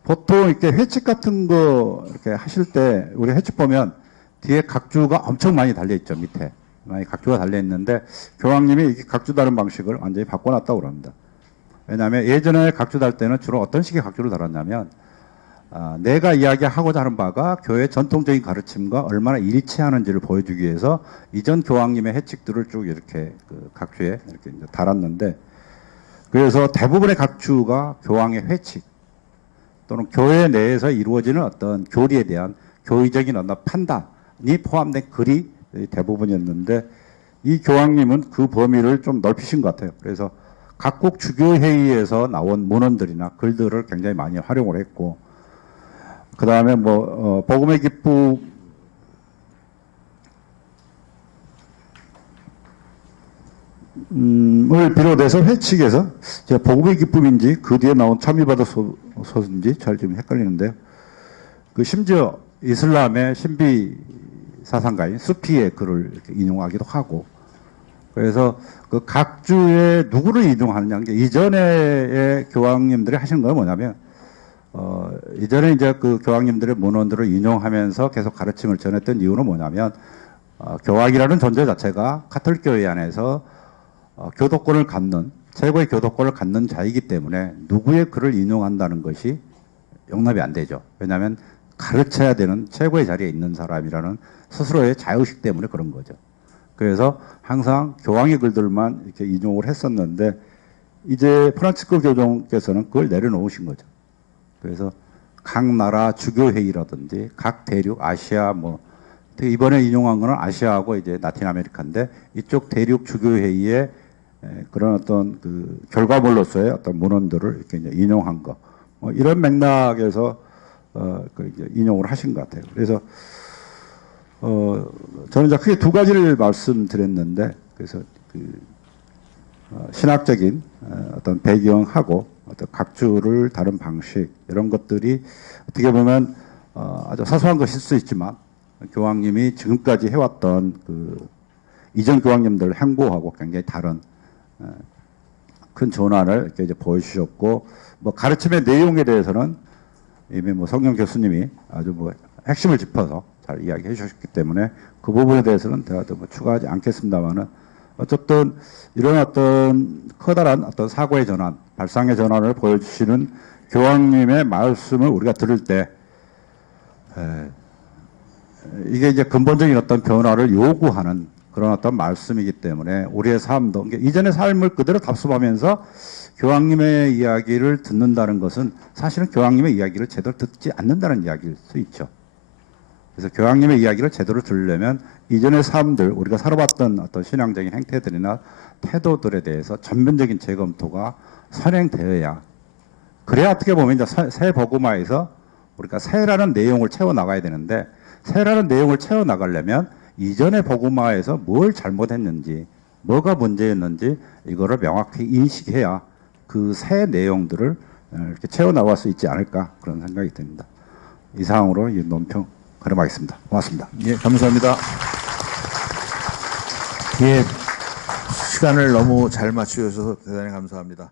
보통 이렇게 회칙 같은 거 이렇게 하실 때 우리 회칙 보면 뒤에 각주가 엄청 많이 달려 있죠. 밑에 많이 각주가 달려 있는데 교황님이 이 각주 다는 방식을 완전히 바꿔놨다고 그럽니다. 왜냐하면 예전에 각주 달 때는 주로 어떤 식의 각주를 달았냐면 내가 이야기하고자 하는 바가 교회 전통적인 가르침과 얼마나 일치하는지를 보여주기 위해서 이전 교황님의 해칙들을 쭉 이렇게 그 각주에 이렇게 이제 달았는데 그래서 대부분의 각주가 교황의 회칙 또는 교회 내에서 이루어지는 어떤 교리에 대한 교의적인 어떤 판단이 포함된 글이 대부분이었는데 이 교황님은 그 범위를 좀 넓히신 것 같아요. 그래서 각국 주교회의에서 나온 문헌들이나 글들을 굉장히 많이 활용을 했고 그 다음에 복음의 기쁨을 비롯해서 회칙에서 제가 복음의 기쁨인지 그 뒤에 나온 참여받아 소인지 잘 좀 헷갈리는데 그 심지어 이슬람의 신비 사상가인 수피의 글을 이렇게 인용하기도 하고 그래서 그 각주에 누구를 인용하느냐 게 이전에 교황님들이 하신 건 뭐냐면 이전에 이제 그 교황님들의 문헌들을 인용하면서 계속 가르침을 전했던 이유는 뭐냐면 교황이라는 존재 자체가 가톨릭 교회 안에서 교도권을 갖는 최고의 교도권을 갖는 자이기 때문에 누구의 글을 인용한다는 것이 용납이 안 되죠. 왜냐하면 가르쳐야 되는 최고의 자리에 있는 사람이라는 스스로의 자의식 때문에 그런 거죠. 그래서 항상 교황의 글들만 이렇게 인용을 했었는데 이제 프란치스코 교宗께서는 그걸 내려놓으신 거죠. 그래서 각 나라 주교회의라든지 각 대륙 아시아 이번에 인용한 거는 아시아하고 이제 라틴 아메리카인데 이쪽 대륙 주교회의의 그런 어떤 그 결과물로서의 어떤 문헌들을 이렇게 이제 인용한 거 이런 맥락에서 그 이제 인용을 하신 것 같아요. 그래서 저는 이제 크게 두 가지를 말씀드렸는데 그래서 그 신학적인 어떤 배경하고 어떤 각주를 다른 방식 이런 것들이 어떻게 보면 아주 사소한 것일 수 있지만 교황님이 지금까지 해왔던 그 이전 교황님들 행보하고 굉장히 다른 큰 전환을 이렇게 이제 보여주셨고 가르침의 내용에 대해서는 이미 성경 교수님이 아주 핵심을 짚어서 잘 이야기해 주셨기 때문에 그 부분에 대해서는 제가 더 추가하지 않겠습니다만은 어쨌든 이런 어떤 커다란 어떤 사고의 전환, 발상의 전환을 보여주시는 교황님의 말씀을 우리가 들을 때 이게 이제 근본적인 어떤 변화를 요구하는 그런 어떤 말씀이기 때문에 우리의 삶도 이전의 삶을 그대로 답습하면서 교황님의 이야기를 듣는다는 것은 사실은 교황님의 이야기를 제대로 듣지 않는다는 이야기일 수 있죠. 그래서 교황님의 이야기를 제대로 들으려면 이전의 삶들, 우리가 살아봤던 어떤 신앙적인 행태들이나 태도들에 대해서 전면적인 재검토가 선행되어야 그래야 어떻게 보면 이제 새 복음화에서 우리가 새라는 내용을 채워나가야 되는데 새라는 내용을 채워나가려면 이전의 복음화에서 뭘 잘못했는지 뭐가 문제였는지 이거를 명확히 인식해야 그 새 내용들을 이렇게 채워나갈 수 있지 않을까 그런 생각이 듭니다. 이상으로 이 논평 가름하겠습니다. 고맙습니다. 예, 감사합니다. 예, 시간을 너무 잘 맞추셔서 대단히 감사합니다.